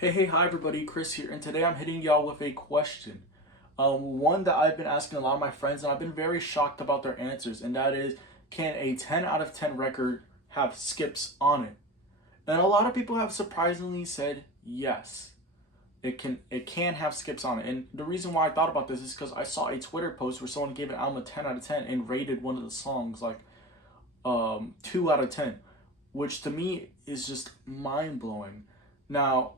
Hi everybody, Chris here, and today I'm hitting y'all with a question. One that I've been asking a lot of my friends, and I've been very shocked about their answers, and that is, can a 10 out of 10 record have skips on it? And a lot of people have surprisingly said yes. It can have skips on it. And the reason why I thought about this is because I saw a Twitter post where someone gave an album a 10 out of 10 and rated one of the songs like 2 out of 10, which to me is just mind blowing. Now,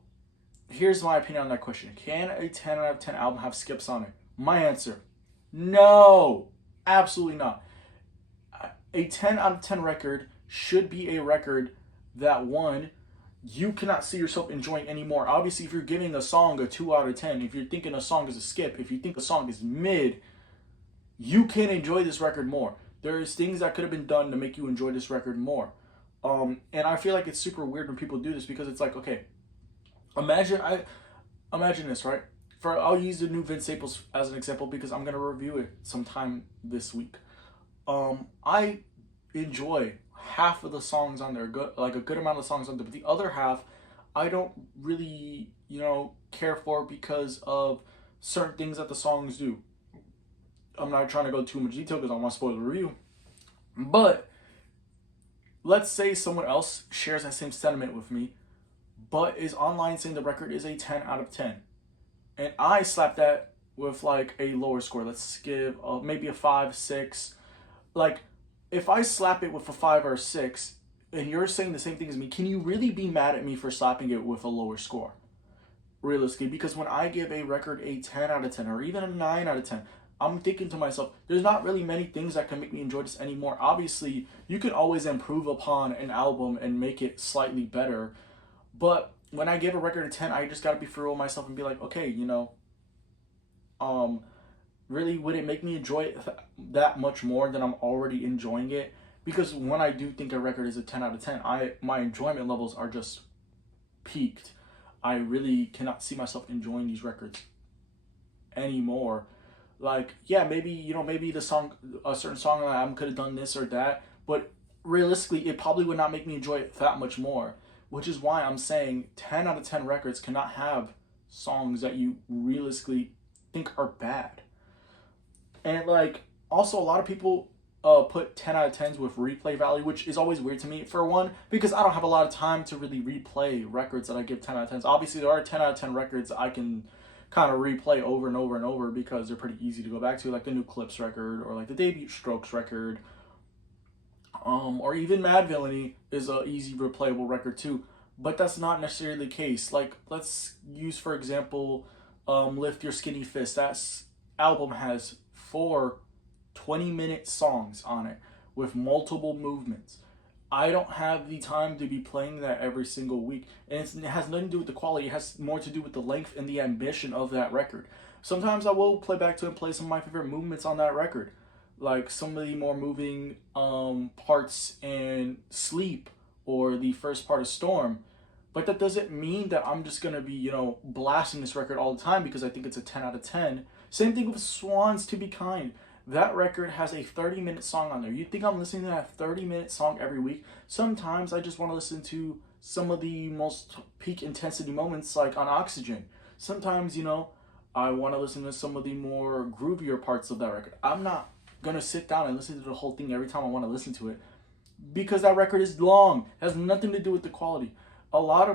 here's my opinion on that question. Can a 10 out of 10 album have skips on it? My answer, no. Absolutely not. A 10 out of 10 record should be a record that, one, you cannot see yourself enjoying anymore. Obviously, if you're giving a song a 2 out of 10, if you're thinking a song is a skip, if you think a song is mid, you can enjoy this record more. There's things that could have been done to make you enjoy this record more. And I feel like it's super weird when people do this because it's like, okay, imagine this, right? I'll use the new Vince Staples as an example because I'm gonna review it sometime this week. I enjoy half of the songs on there, like a good amount of songs on there, but the other half I don't really, care for because of certain things that the songs do. I'm not trying to go too much detail because I don't want to spoil the review. But let's say someone else shares that same sentiment with me, but is online saying the record is a 10 out of 10. And I slap that with like a lower score. Let's give maybe a 5, 6. Like, if I slap it with a 5 or a 6, and you're saying the same thing as me, can you really be mad at me for slapping it with a lower score? Realistically, because when I give a record a 10 out of 10 or even a 9 out of 10, I'm thinking to myself, there's not really many things that can make me enjoy this anymore. Obviously, you can always improve upon an album and make it slightly better. But when I give a record a 10, I just gotta be for real with myself and be like, okay, really, would it make me enjoy it that much more than I'm already enjoying it? Because when I do think a record is a 10 out of 10, my enjoyment levels are just peaked. I really cannot see myself enjoying these records anymore. Like, yeah, maybe a certain song on the album could have done this or that, but realistically, it probably would not make me enjoy it that much more. Which is why I'm saying 10 out of 10 records cannot have songs that you realistically think are bad. And like, also a lot of people put 10 out of 10s with replay value, which is always weird to me. For one, because I don't have a lot of time to really replay records that I give 10 out of 10s. Obviously, there are 10 out of 10 records I can kind of replay over and over and over because they're pretty easy to go back to, like the new CLIPSE record or like the debut Strokes record. Or even MADVILLIANY is a easy replayable record too, but that's not necessarily the case. Like, let's use for example, Lift Your Skinny Fist. That album has 4 20-minute songs on it with multiple movements. I don't have the time to be playing that every single week, and it has nothing to do with the quality. It has more to do with the length and the ambition of that record. Sometimes I will play back to and play some of my favorite movements on that record, like some of the more moving parts in Sleep or the first part of Storm. But that doesn't mean that I'm just gonna be, blasting this record all the time because I think it's a 10 out of 10. Same thing with Swans, To Be Kind. That record has a 30-minute song on there. You think I'm listening to that 30-minute song every week? Sometimes I just want to listen to some of the most peak intensity moments, like on Oxygen. Sometimes, I want to listen to some of the more groovier parts of that record. I'm not gonna sit down and listen to the whole thing every time I want to listen to it because that record is long. It has nothing to do with the quality. A lot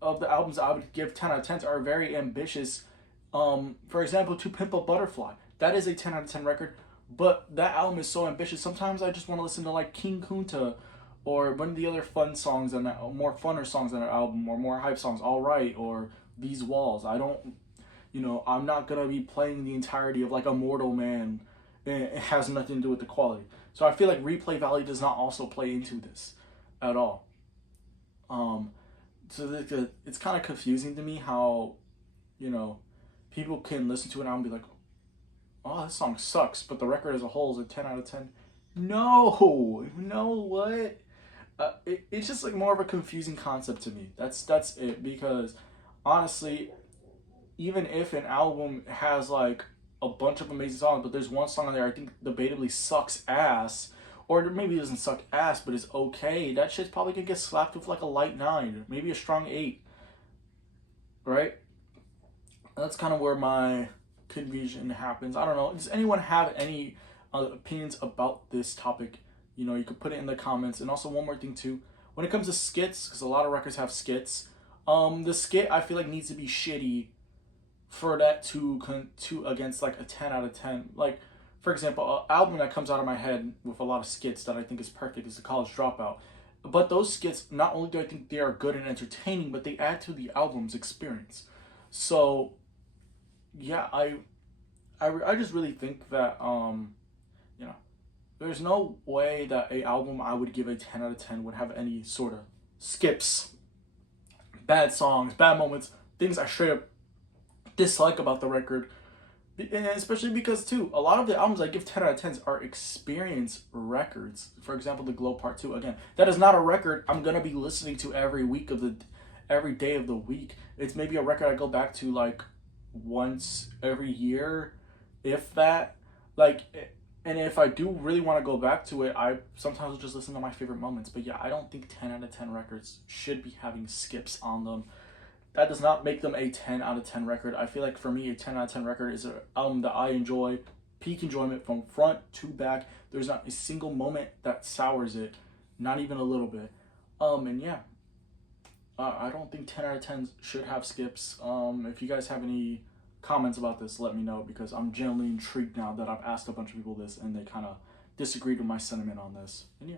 of the albums I would give 10 out of 10s are very ambitious. For example, To Pimp a Butterfly. That is a 10 out of 10 record, but that album is so ambitious. Sometimes I just want to listen to like King Kunta or one of the other fun songs on that, more funner songs on that album, or more hype songs, All Right, or These Walls. I'm not gonna be playing the entirety of like Immortal Man. It has nothing to do with the quality. So I feel like replay value does not also play into this at all. So it's kind of confusing to me how, people can listen to it and be like, oh, this song sucks, but the record as a whole is a 10 out of 10. No, what? It's just like more of a confusing concept to me. That's it, because honestly, even if an album has like a bunch of amazing songs, but there's one song on there I think debatably sucks ass, or maybe it doesn't suck ass, but it's okay, that shit's probably gonna get slapped with like a light 9, maybe a strong 8, right? That's kind of where my confusion happens. I don't know. Does anyone have any opinions about this topic? You know, you could put it in the comments. And also one more thing too, when it comes to skits, because a lot of records have skits, the skit I feel like needs to be shitty for that to against like a 10 out of 10. Like, for example, an album that comes out of my head with a lot of skits that I think is perfect is the College Dropout. But those skits, not only do I think they are good and entertaining, but they add to the album's experience. So yeah, I just really think that you know, there's no way that a album I would give a 10 out of 10 would have any sort of skips, bad songs, bad moments, things I straight up dislike about the record. And especially because too, a lot of the albums I give 10 out of 10s are experience records. For example, the Glow Part 2. Again, that is not a record I'm gonna be listening to every day of the week. It's maybe a record I go back to like once every year, if that. Like, and if I do really want to go back to it, I sometimes will just listen to my favorite moments. But yeah, I don't think 10 out of 10 records should be having skips on them. That does not make them a 10 out of 10 record. I feel like for me, a 10 out of 10 record is an album that I enjoy, peak enjoyment from front to back. There's not a single moment that sours it, not even a little bit. And yeah, I don't think 10 out of 10 should have skips. If you guys have any comments about this, let me know, because I'm genuinely intrigued now that I've asked a bunch of people this and they kind of disagreed with my sentiment on this. And yeah.